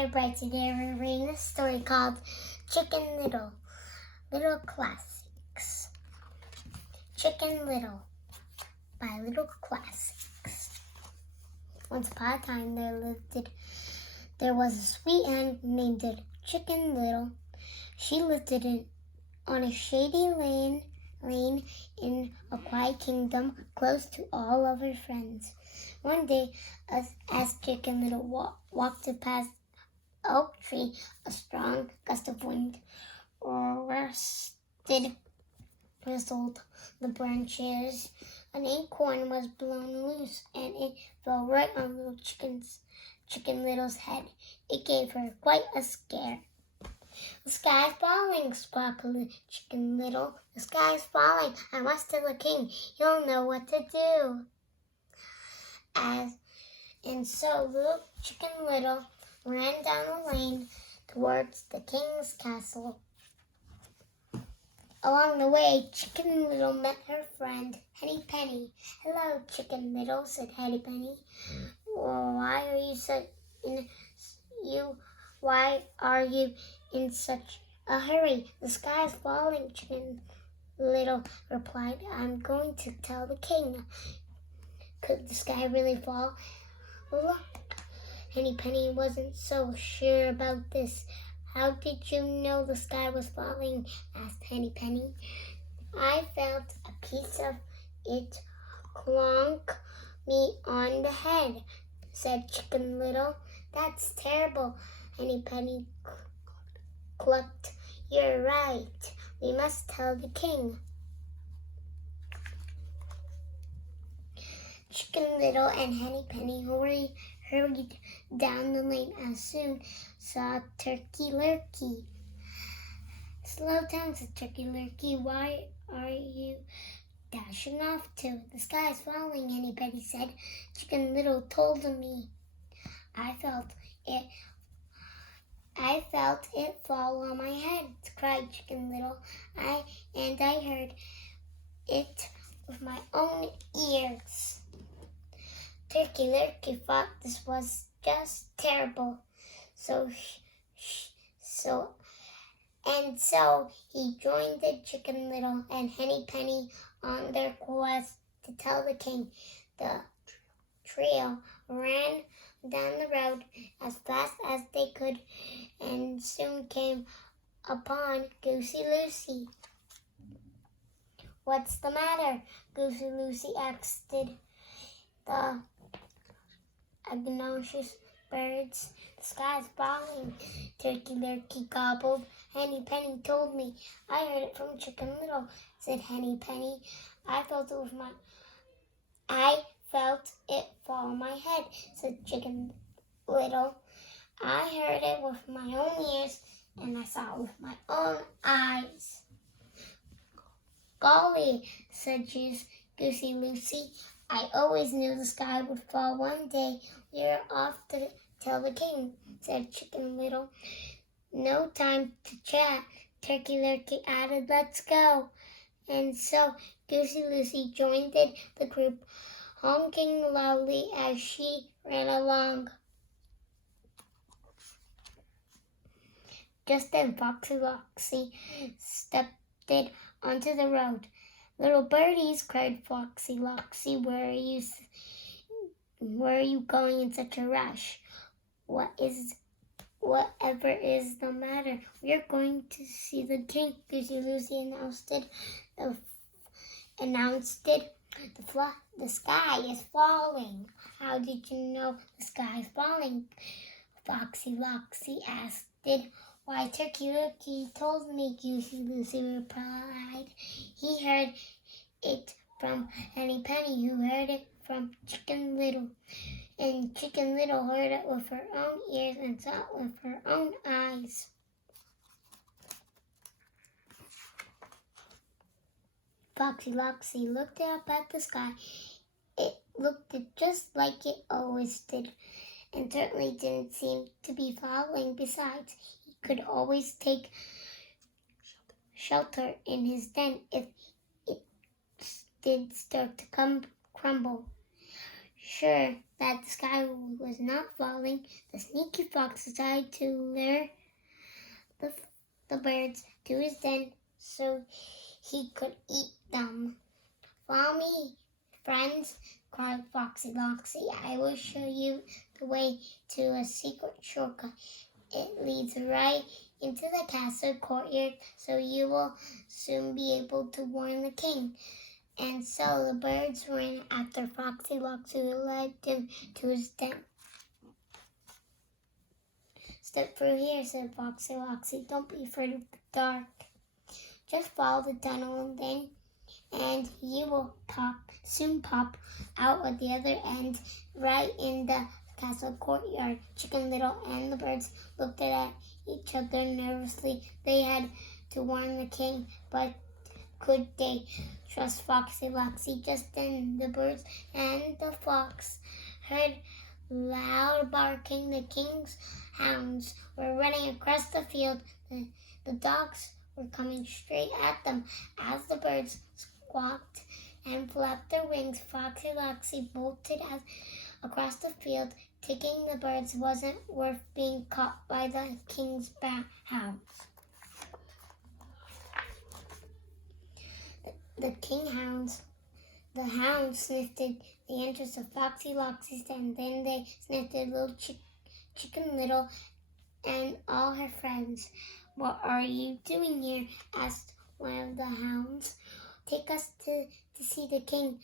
Hey Bright, today we're reading a story called Chicken Little, Little Classics. Chicken Little by Little Classics. Once upon a time there was a sweet hen named Chicken Little. She lived on a shady lane in a quiet kingdom close to all of her friends. One day, as Chicken Little walked past oak tree, a strong gust of wind whistled the branches. An acorn was blown loose, and it fell right on little Chicken Little's head. It gave her quite a scare. "The sky's falling," squawked Chicken Little. "The sky's falling. I must tell the king. He'll know what to do." And so little Chicken Little ran down the lane towards the king's castle. Along the way, Chicken Little met her friend, Henny Penny. "Hello, Chicken Little," said Henny Penny. Why are you in such a hurry? The sky is falling," Chicken Little replied. "I'm going to tell the king." "Could the sky really fall?" Henny Penny wasn't so sure about this. "How did you know the sky was falling?" asked Henny Penny. "I felt a piece of it clonk me on the head," said Chicken Little. "That's terrible," Henny Penny clucked. "You're right. We must tell the king." Chicken Little and Henny Penny hurried down the lane and soon saw Turkey Lurkey. "Slow down," said Turkey Lurkey. "Why are you dashing off to?" "The sky is falling," Henny Penny said. "Chicken Little told me. I felt it fall on my head," cried Chicken Little. I heard it with my own ears." Turkey Lurkey thought this was just terrible, so he joined the Chicken Little and Henny Penny on their quest to tell the king. The trio ran down the road as fast as they could and soon came upon Goosey Lucy. "What's the matter?" Goosey Lucy asked the obnoxious birds. "The sky's falling," Turkey Lurkey gobbled. "Henny Penny told me. I heard it from Chicken Little," said Henny Penny. I felt it fall on my head," said Chicken Little. "I heard it with my own ears, and I saw it with my own eyes." "Golly," said Goosey Lucy. "I always knew the sky would fall one day. We're off to tell the king," said Chicken Little. "No time to chat," Turkey Lurkey added. "Let's go." And so Goosey Lucy joined the group, honking loudly as she ran along. Just then Foxy Loxy stepped onto the road. "Little birdies," cried Foxy Loxy, where are you going in such a rush? Whatever is the matter?" "We're going to see the king," Goosey Lucy announced it. "The sky is falling." "How did you know the sky is falling?" Foxy Loxy asked it. "Why, Turkey Lurkey told me," Goosey Lucy replied. "He heard it from Henny Penny, who heard it from Chicken Little. And Chicken Little heard it with her own ears and saw it with her own eyes." Foxy Loxy looked up at the sky. It looked just like it always did, and certainly didn't seem to be falling. Besides, he could always take shelter in his den if it did start to crumble. sure that the sky was not falling, the sneaky fox decided to lure the birds to his den so he could eat them. Follow me, friends, cried Foxy Loxy. I will show you the way to a secret shortcut. It leads right into the castle courtyard, so you will soon be able to warn the king. And so the birds ran after Foxy Loxy, who led him to his den. Step through here, said Foxy Loxy. Don't be afraid of the dark. Just follow the tunnel and you will soon pop out at the other end, right in the castle courtyard. Chicken Little and the birds looked at each other nervously. They had to warn the king, but could they trust Foxy Loxy? Just then the birds and the fox heard loud barking. The king's hounds were running across the field. The dogs were coming straight at them. As the birds squawked and flapped their wings, Foxy Loxy bolted across the field. Taking the birds wasn't worth being caught by the king's hounds. The hounds sniffed the entrance of Foxy Loxy's den. Then they sniffed little Chicken Little and all her friends. What are you doing here? Asked one of the hounds. Take us to see the king,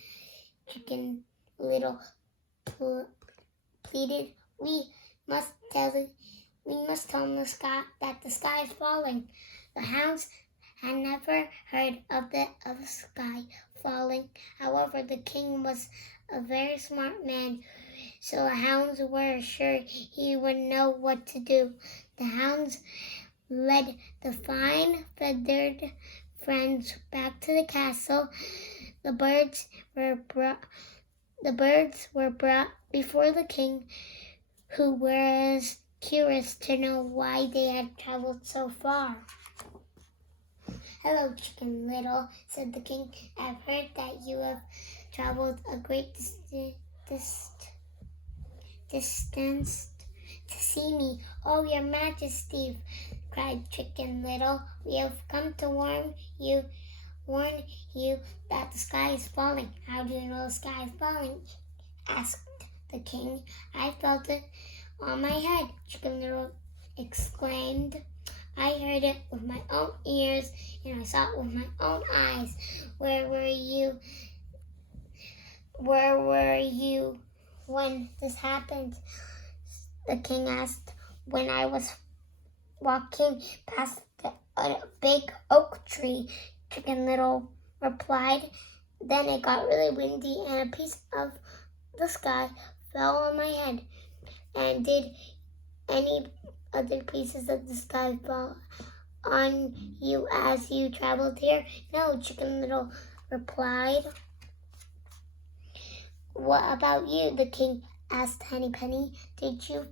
Chicken Little pleaded. We must tell him the sky that the sky is falling. The hounds had never heard of the sky falling. However, the king was a very smart man, so the hounds were sure he would know what to do. The hounds led the fine feathered friends back to the castle. The birds were brought before the king, who was curious to know why they had traveled so far. Hello, Chicken Little, said the king. I've heard that you have traveled a great distance to see me. Oh, your majesty, cried Chicken Little. We have come to warn you that the sky is falling. How do you know the sky is falling? Asked the king. I felt it on my head, Chicken Little exclaimed. I heard it with my own ears and I saw it with my own eyes. Where were you when this happened? The king asked. When I was walking past a big oak tree, Chicken Little replied. Then it got really windy and a piece of the sky fell on my head. And did any other pieces of the sky fall on you as you traveled here? No, Chicken Little replied. What about you? The king asked Henny Penny. Did you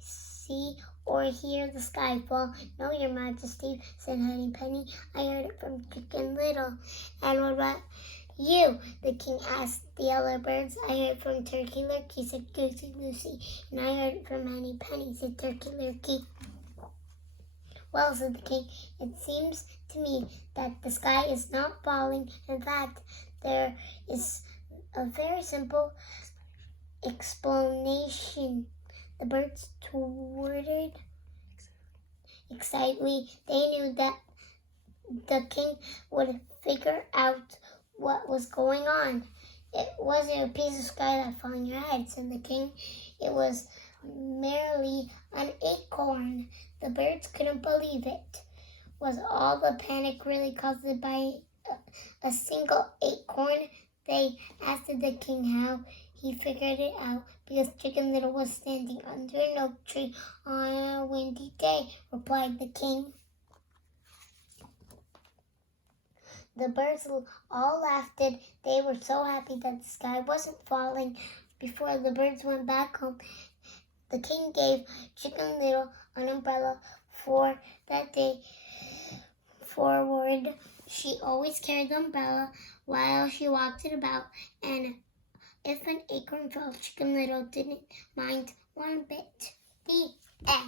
see or hear the sky fall? No, your majesty, said Henny Penny. I heard it from Chicken Little. And what about you? The king asked the other birds. I heard from Turkey Lurkey, said Goosey Lucy. And I heard it from Henny Penny, said Turkey Lurkey. Well, said the king, it seems to me that the sky is not falling. In fact, there is a very simple explanation. The birds twittered excitedly. They knew that the king would figure out what was going on. It wasn't a piece of sky that fell on your head, said the king. It was merely an acorn. The birds couldn't believe it. Was all the panic really caused by a single acorn? They asked the king how he figured it out. Because Chicken Little was standing under an oak tree on a windy day, replied the king. The birds all laughed. They were so happy that the sky wasn't falling. Before the birds went back home, the king gave Chicken Little an umbrella for that day forward. She always carried the umbrella while she walked it about, and If an acorn fell, Chicken Little didn't mind one bit. The end.